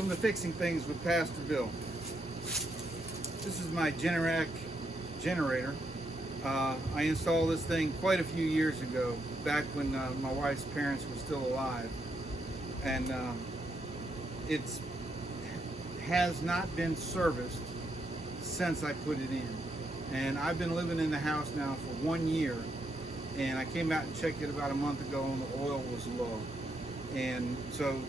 Welcome to Fixing Things with Pastor Bill. This is my Generac Generator. I installed this thing quite a few years ago, back when my wife's parents were still alive, and it has not been serviced since I put it in. And I've been living in the house now for 1 year, and I came out and checked it about a month ago, and the oil was low. And so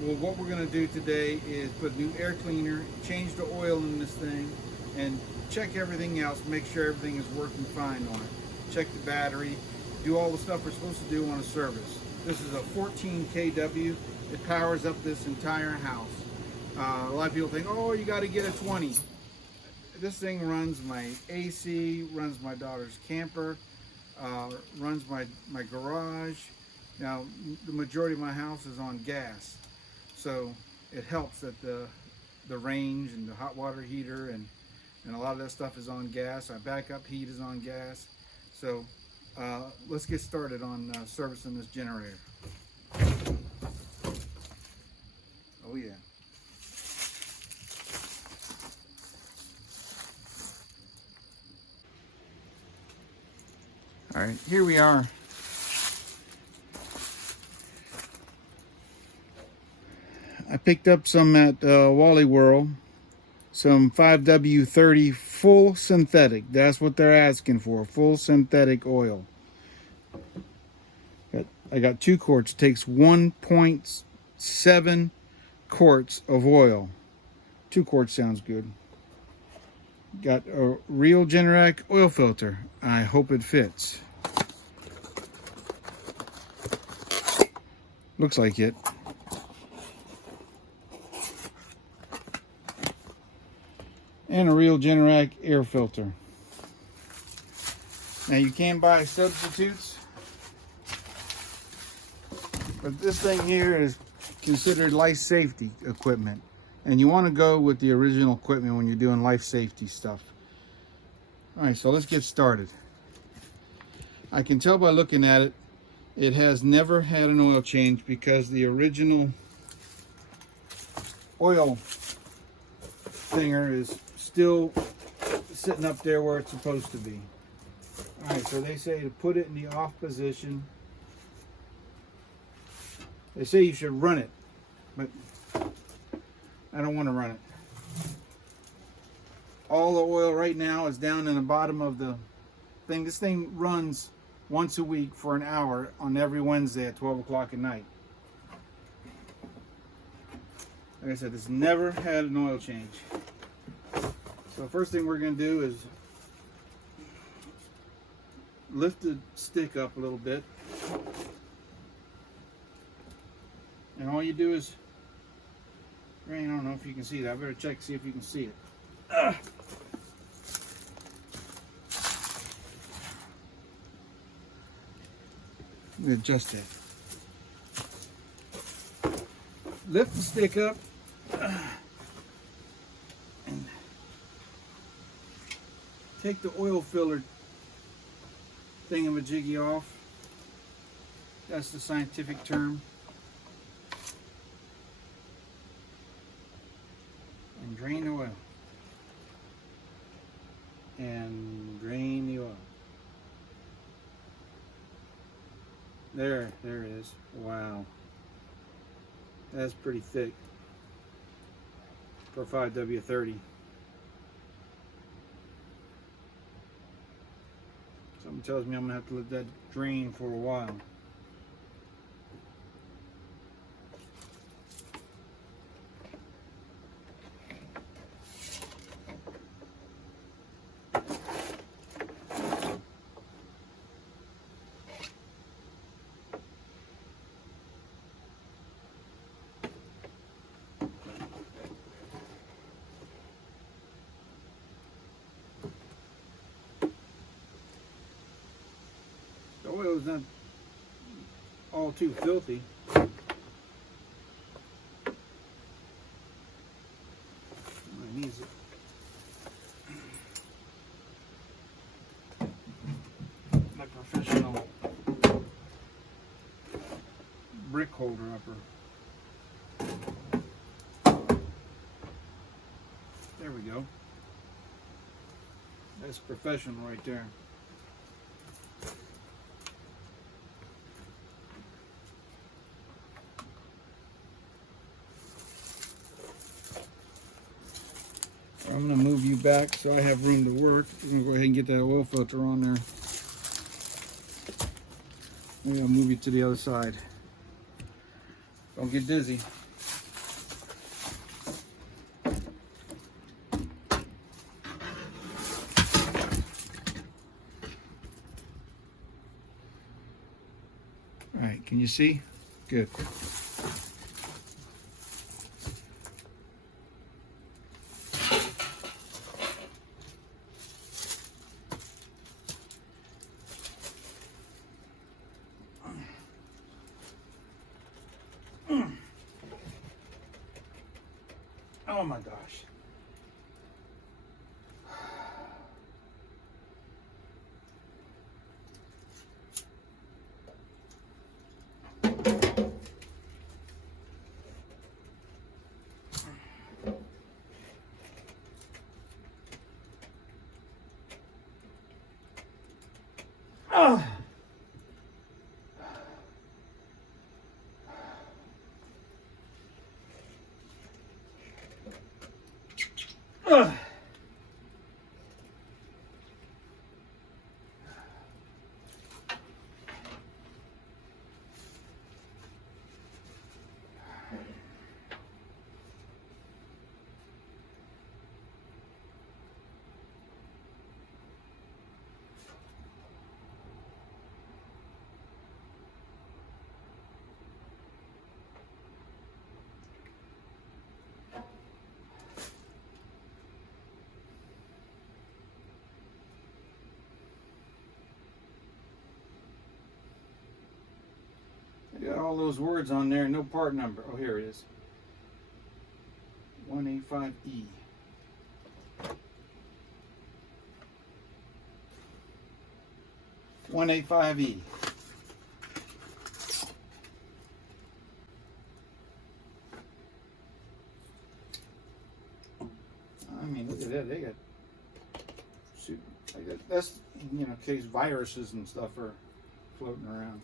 what we're going to do today is put new air cleaner, change the oil in this thing, and check everything else, make sure everything is working fine on it. Check the battery, do all the stuff we're supposed to do on a service. This is a 14 kW. It powers up this entire house. A lot of people think, oh, you got to get a 20. This thing runs my AC, runs my daughter's camper, runs my garage. Now, the majority of my house is on gas, so it helps that the range and the hot water heater and a lot of that stuff is on gas. Our backup heat is on gas. So let's get started on servicing this generator. Oh yeah. All right, here we are. I picked up some at Wally World, some 5W30 full synthetic. That's what they're asking for, full synthetic oil. I got 2 quarts. It takes 1.7 quarts of oil. 2 quarts sounds good. Got a real Generac oil filter. I hope it fits. Looks like it. And a real Generac air filter. Now you can buy substitutes, but this thing here is considered life safety equipment, and you want to go with the original equipment when you're doing life safety stuff. All right, so let's get started. I can tell by looking at it, it has never had an oil change because the original oil thinger is still sitting up there where it's supposed to be. All right, so they say to put it in the off position. They say you should run it, but I don't want to run it. All the oil right now is down in the bottom of the thing. This thing runs once a week for an hour on every Wednesday at 12 o'clock at night. Like I said, it's never had an oil change. So the first thing we're going to do is lift the stick up a little bit. And all you do is, I don't know if you can see that. I better check to see if you can see it. I'm going to adjust it. Lift the stick up. And take the oil filler thingamajiggy off. That's the scientific term. And drain the oil. And drain the oil. There it is. Wow. That's pretty thick for 5W30. Something tells me I'm gonna have to let that drain for a while. The oil is not all too filthy. It needs it. My professional brick holder upper. There we go. That's professional right there. I'm going to move you back so I have room to work. I'm going to go ahead and get that oil filter on there. Maybe I'll move you to the other side. Don't get dizzy. All right, can you see? Good. Oh my gosh. Oh. Ugh. I got all those words on there, no part number. Oh, here it is. 185E. E. I mean, look at that. They got, that's, you know, in case viruses and stuff are floating around.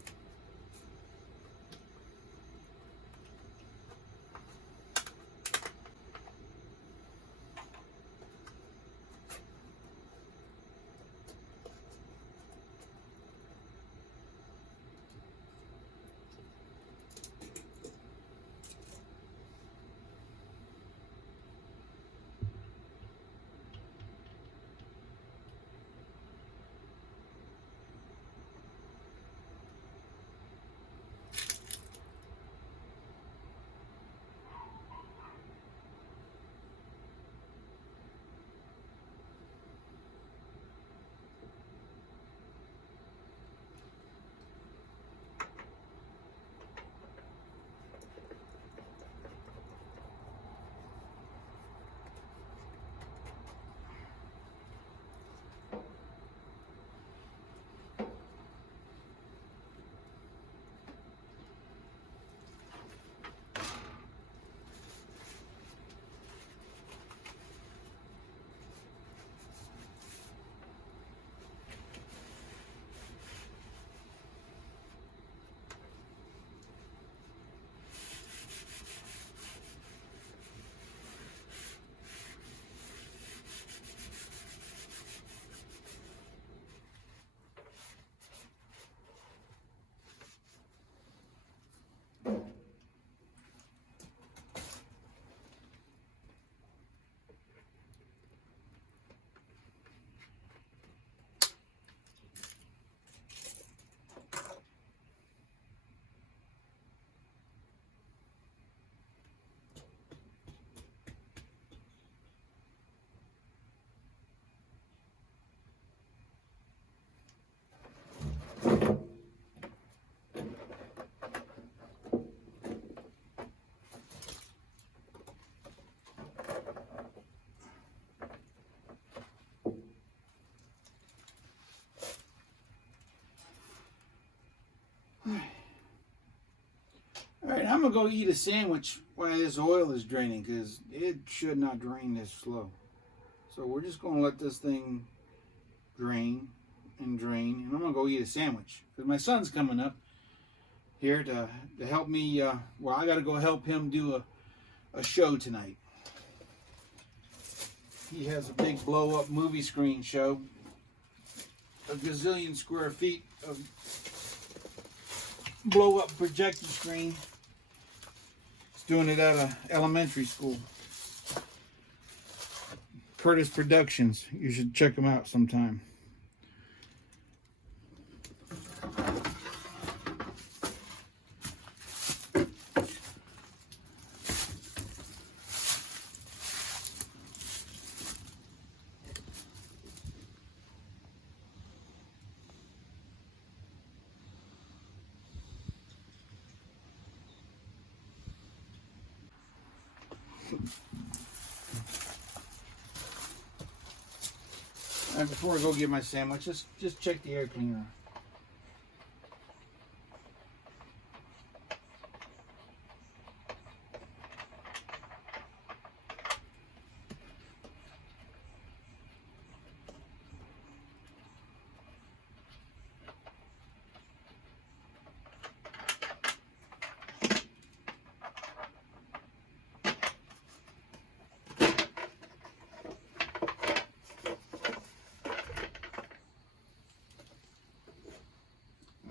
All right, I'm gonna go eat a sandwich while this oil is draining because it should not drain this slow. So we're just going to let this thing drain and drain, and I'm going to go eat a sandwich because my son's coming up here to help me. Well, I got to go help him do a show tonight. He has a big blow-up movie screen show, a gazillion square feet of blow-up projector screen. He's doing it at an elementary school. Curtis Productions. You should check them out sometime. And before I go get my sandwich, just check the air cleaner.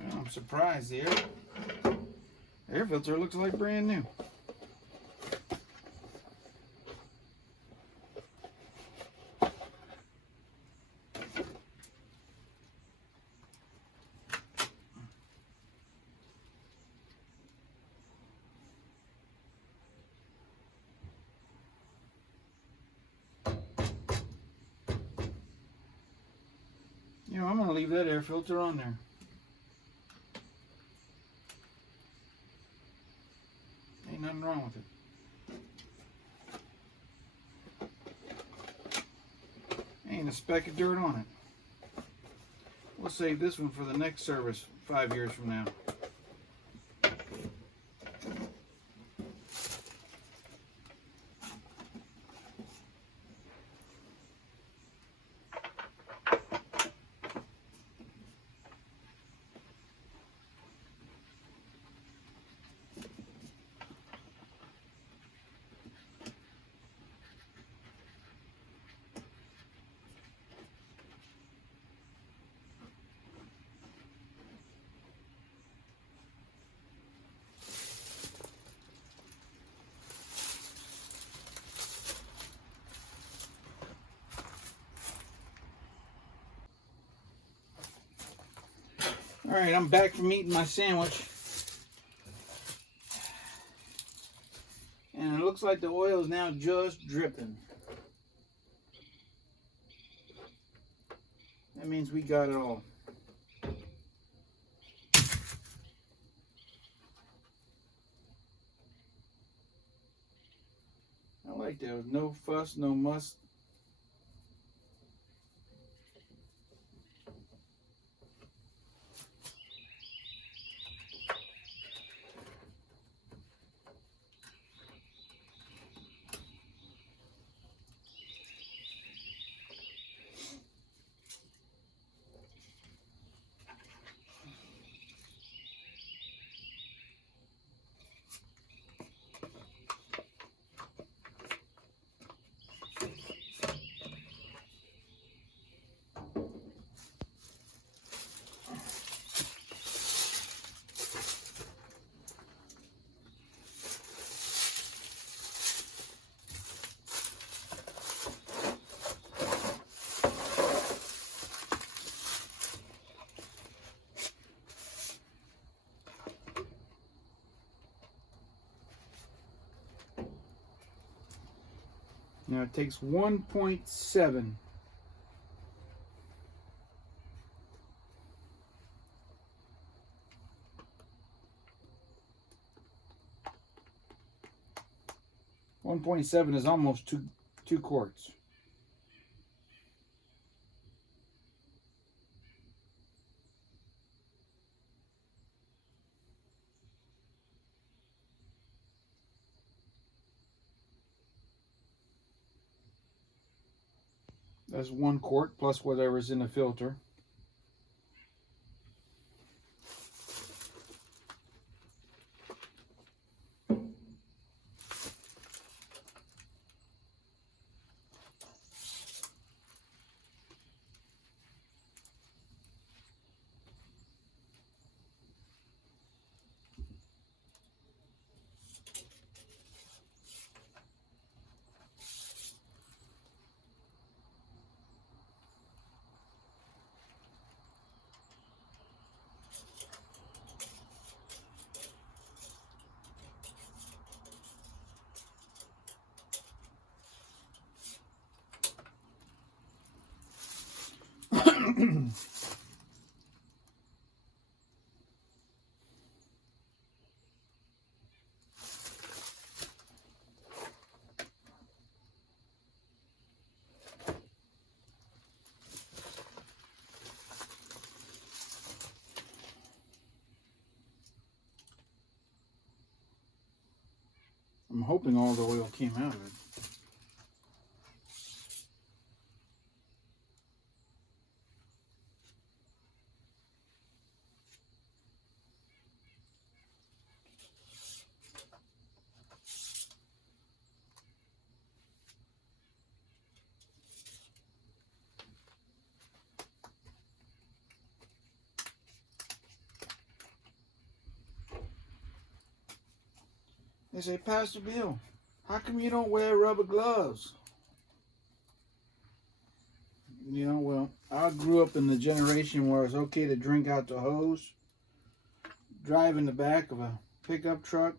I'm surprised the air filter looks like brand new. You know, I'm going to leave that air filter on there. Ain't nothing wrong with it. Ain't a speck of dirt on it. We'll save this one for the next service 5 years from now. Alright, I'm back from eating my sandwich. And it looks like the oil is now just dripping. That means we got it all. I like that. No fuss, no muss. Now it takes 1.7. is almost two quarts. That's 1 quart plus whatever's in the filter. I'm hoping all the oil came out of it. They say, Pastor Bill, how come you don't wear rubber gloves? You know, well, I grew up in the generation where it's okay to drink out the hose, drive in the back of a pickup truck.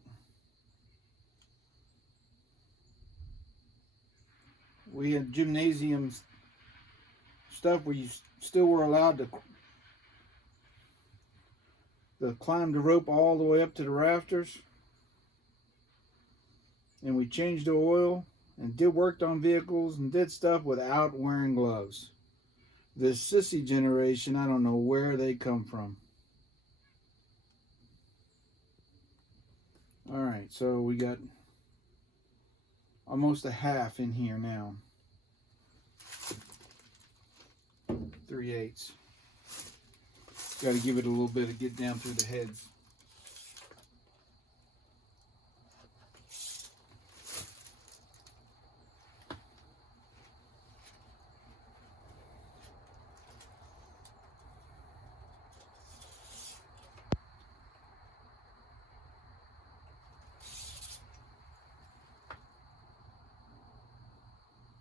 We had gymnasium stuff where you still were allowed to climb the rope all the way up to the rafters. And we changed the oil and worked on vehicles and did stuff without wearing gloves. This sissy generation, I don't know where they come from. All right, so we got almost a half in here now. 3/8. Got to give it a little bit to get down through the heads.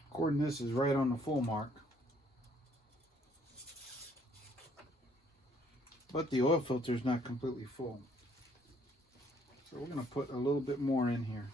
According to this is right on the full mark. But the oil filter is not completely full. So we're going to put a little bit more in here.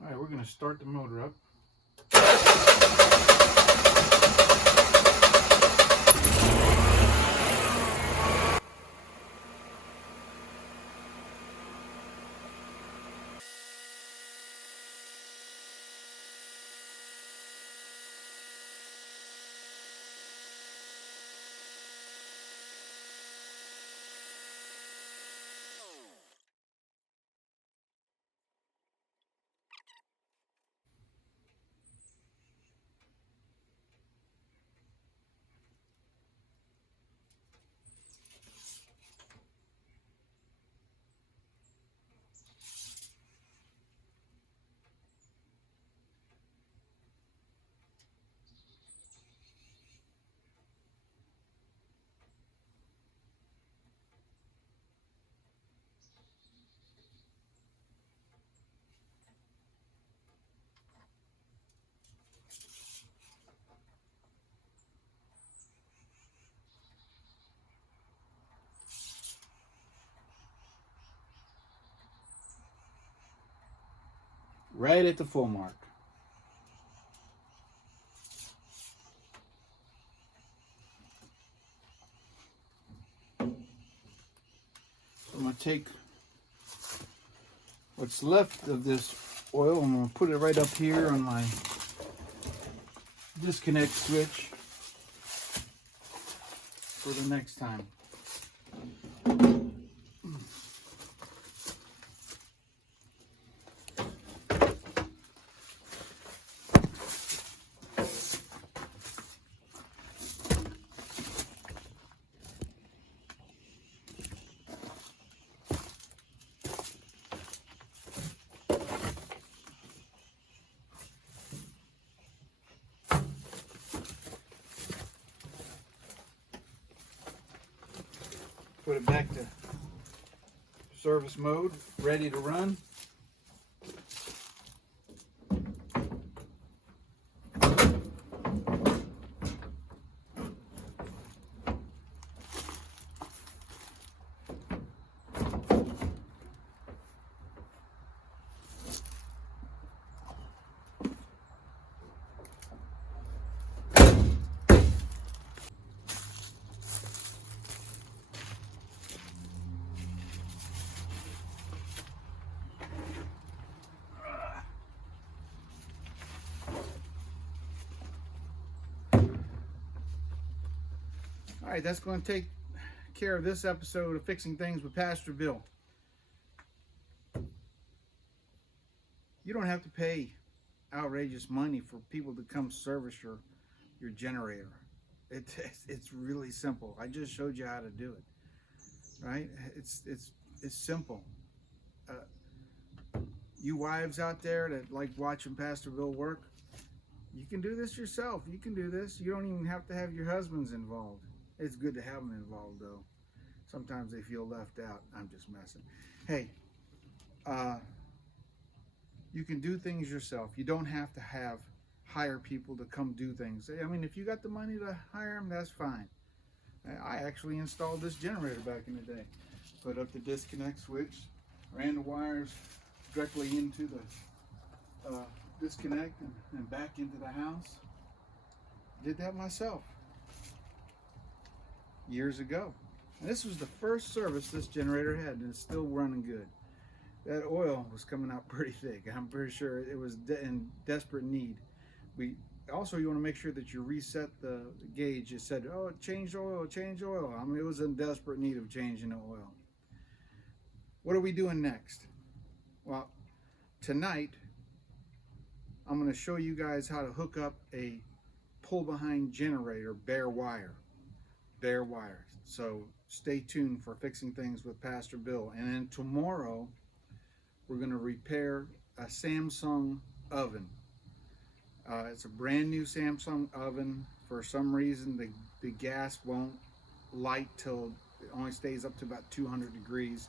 All right, we're going to start the motor up. right at the full mark. So I'm going to take what's left of this oil, I'm going to put it right up here on my disconnect switch for the next time. Put it back to service mode, ready to run. All right, that's going to take care of this episode of Fixing Things with Pastor Bill. You don't have to pay outrageous money for people to come service your generator. It's really simple. I just showed you how to do it. Right? It's simple. You wives out there that like watching Pastor Bill work, you can do this yourself. You can do this. You don't even have to have your husbands involved. It's good to have them involved, though. Sometimes they feel left out. I'm just messing. Hey, you can do things yourself. You don't have to hire people to come do things. I mean, if you got the money to hire them, that's fine. I actually installed this generator back in the day. Put up the disconnect switch, ran the wires directly into the disconnect and back into the house. Did that myself years ago. And this was the first service this generator had, and it's still running good. That oil was coming out pretty thick. I'm pretty sure it was in desperate need. Also, you want to make sure that you reset the gauge. It said, oh, change oil, change oil. I mean, it was in desperate need of changing the oil. What are we doing next? Well, tonight, I'm going to show you guys how to hook up a pull-behind generator, bare wire. So stay tuned for Fixing Things with Pastor Bill. And then tomorrow, we're going to repair a Samsung oven. It's a brand new Samsung oven. For some reason, the gas won't light till it only stays up to about 200 degrees,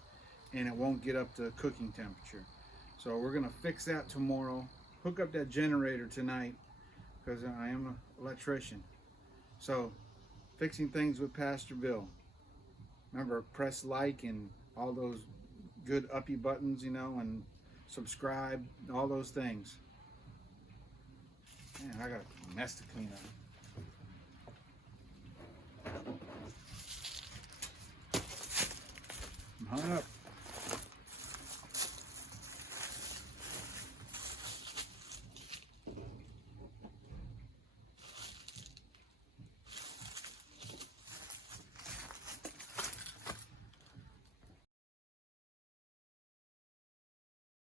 and it won't get up to cooking temperature. So we're going to fix that tomorrow. Hook up that generator tonight, because I am an electrician. So, Fixing Things with Pastor Bill. Remember, press like and all those good uppy buttons, you know, and subscribe, all those things. Man, I got a mess to clean up. I'm hung up.